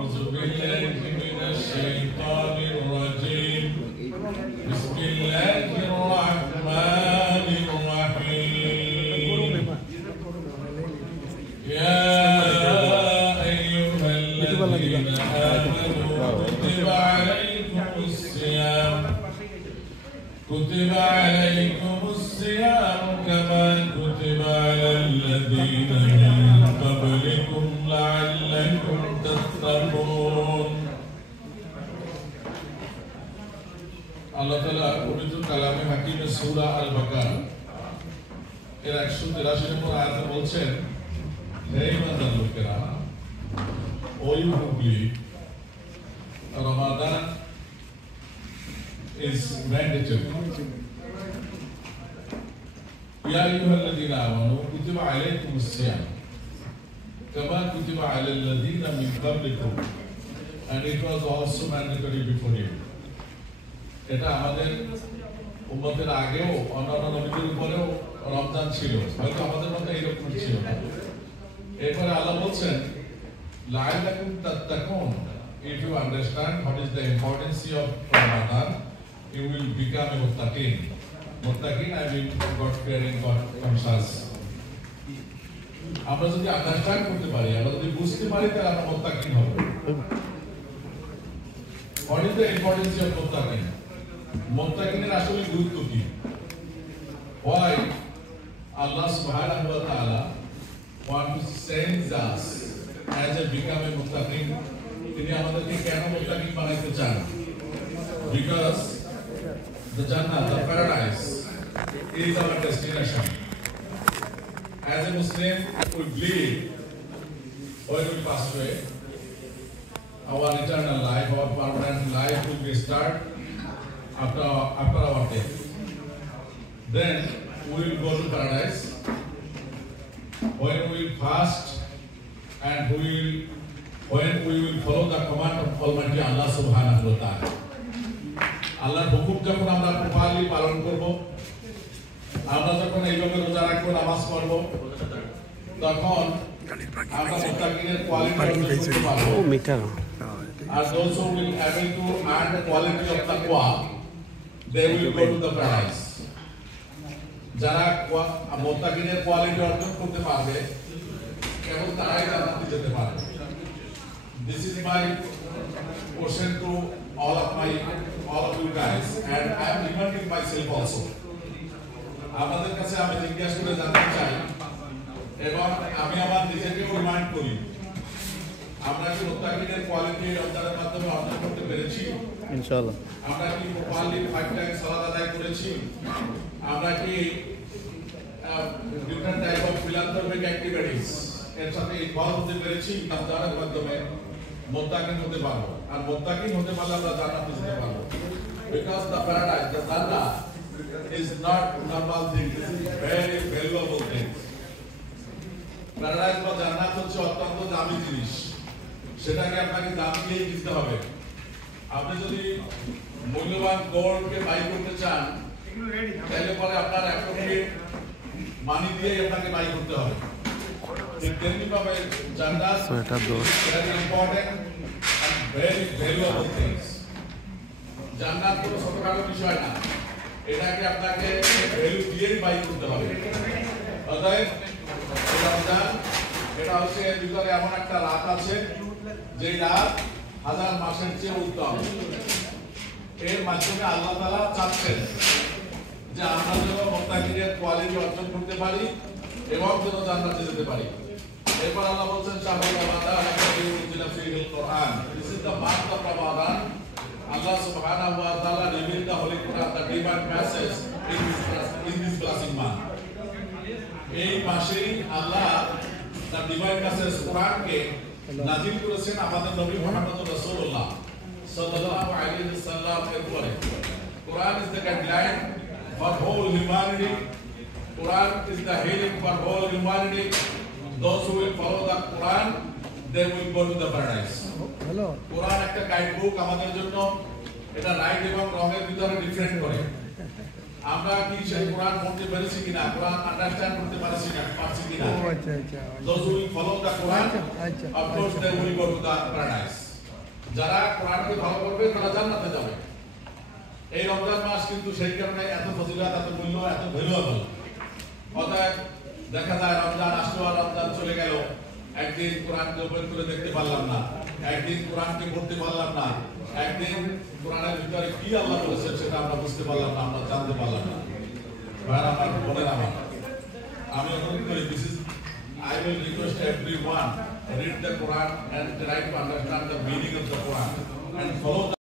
أعوذ بالله من الشيطان الرجيم بسم الله الرحمن الرحيم يا أيها الذين آمنوا كتب عليكم الصيام كما كتب على الذين من قبلكم لعلكم تتقون আল্লাহ তাআলা পবিত্র কালামে হাকিমে সূরা আল-বাকারা এর 183 নম্বর আয়াতে বলছেন, হে ইমানদার লোকেরা, O you who believe, Ramadan is mandatory. يا أيها الذين آمنوا كتب عليكم الصيام كما كتب على الذين من قبلكم, and it was also mandatory before you. এটা আমাদের উম্মতের আগেও অন্যান্য নবীদের উপরেও রমজান ছিল, হয়তো আমাদের মধ্যে এরকম ছিল না। এরপরে আল্লাহ বলছেন লাআল্লাকুম তাত্তাকুন, if you understand what is the importance of Ramadan, you will become a muttaqin. Muttaqin, I mean God fearing, God conscious. আমরা যদি আন্ডারস্ট্যান্ড করতে পারি, আমরা যদি বুঝতে পারি, তাহলে আমরা মুত্তাকিন হব। What is the importance of muttaqin? মুত্তাকিনের আসলে গুরুত্ব কি? Why Allah subhanahu wa ta'ala wants to send us as a become a muttaqin? তিনি আমাদেরকে কেন মুত্তাকিন বানাইতে চান? Because the Jannah, the paradise, is our destination. As a Muslim, we believe when we pass away, our eternal life, our permanent life will be start after our death. Then we will go to paradise. When we will fast and when we will follow the command of Almighty Allah subhanahu wa ta'ala. আল্লাহর হুকুম যখন আমরা properly পালন করব, আমরা যখন এইভাবে রোজা রাখবো, নামাজ পড়ব, তখন আমরা মুত্তাকিনের কোয়ালিটি অর্জন করতে পারবো। আর those who will able to earn the quality of taqwa, they will go to the paradise. যারা মুত্তাকিনের কোয়ালিটি অর্জন করতে পারবে, কেবল তারাই জান্নাতে যেতে পারবে। This is my question to all of you guys, and I am reminding myself also. আপনাদের কাছে আমি জিজ্ঞাসা করে জানতে চাই এবং আমি আমার নিজেকেও রিমাইন্ড করি, আমরা কি মুত্তাকিনের কোয়ালিটি রমজানের মাধ্যমে অর্জন করতে পেরেছি? ইনশাআল্লাহ। আমরা কি প্রপারলি 5 টাইম সালাত আদায় করেছি? আমরা কি different type of philanthropic activities এর সাথে ইনভলভ হতে পেরেছি? রমজানের মাধ্যমে মুত্তাকিন হতে পারবো, আর মুত্তাকিন হতে পারলে আমরা জান্নাতে যেতে পারবো। Because the paradise, the Jannah, is not normal thing. This is very valuable thing. Paradise বা জান্নাত হচ্ছে অত্যন্ত দামি জিনিস, সেটাকে আপনাকে দাম দিয়ে কিনতে হবে। আপনি যদি মূল্যবান গোল্ডকে বাই করতে চান, তাহলে পরে আপনার 1 কোটি মানি দিয়ে আপনাকে বাই করতে হবে। তেমনি ভাবে জান্নাত very important and very valuable things. জান্নাত কোনো ছোটখাটো বিষয় না, এটাকে আপনাকে ভ্যালু দিয়ে বাই করতে হবে। অতএব রমজান এটা হচ্ছে এর ভিতরে এমন একটা রাত আছে যে রাত 1000 মাসের চেয়ে উত্তম। এর মাধ্যমে আল্লাহ তাআলা চাচ্ছেন যে আমরা যেন মুত্তাকিনের কোয়ালিটি অর্জন করতে পারি এবং যেন জান্নাতে যেতে পারি। এরপর আল্লাহ বলছেন শাহরুল রমাদান আল্লাযী উনজিলা ফীহিল কুরআন, this is the month of Ramadan. Allah subhanahu wa ta'ala revealed the Holy Quran, the divine message in this blessing month. এই মাসে আল্লাহ the divine message কোরআনকে নাযিল করেছেন আমাদের নবী মুহাম্মদ রাসূলুল্লাহ সাল্লাল্লাহু আলাইহি ওয়াসাল্লাম এর উপরে। Quran is the guideline for whole humanity. Quran is the healing for whole humanity. Those who will follow the Quran, they will go to the paradise. Quran একটা গাইড বুক আমাদের জন্য, এটা রাইট এবং রঙের ভিতরে ডিফারেন্ট করে। আমরা কি সেই কোরআন পড়তে পেরেছি কিনা, কোরআন আন্ডারস্ট্যান্ড করতে পারছি কিনা? Those who will follow the Quran, of course they will go to the paradise. যারা কোরআনকে ফলো করবে তারা জান্নাতে যাবে। এই রমজান মাস কিন্তু সেই কারণে এত ফজিলত, এত মূল্য, এত ভ্যালুয়েবল। অতএব দেখা যায় রমজান আসলো আর রমজান চলে গেল, একদিন কোরআনকে ওপেন করে দেখতে পারলাম না, একদিন কোরআনকে পড়তে পারলাম না, একদিন কোরআনের ভিতরে কি আল্লাহ বলেছেন সেটা আমরা বুঝতে পারলাম না, আমরা জানতে পারলাম না। ভাইরা আমার, বোনেরা আমার, আমি অনুরোধ করি, I will request everyone read the Quran and try to understand the meaning of the Quran and follow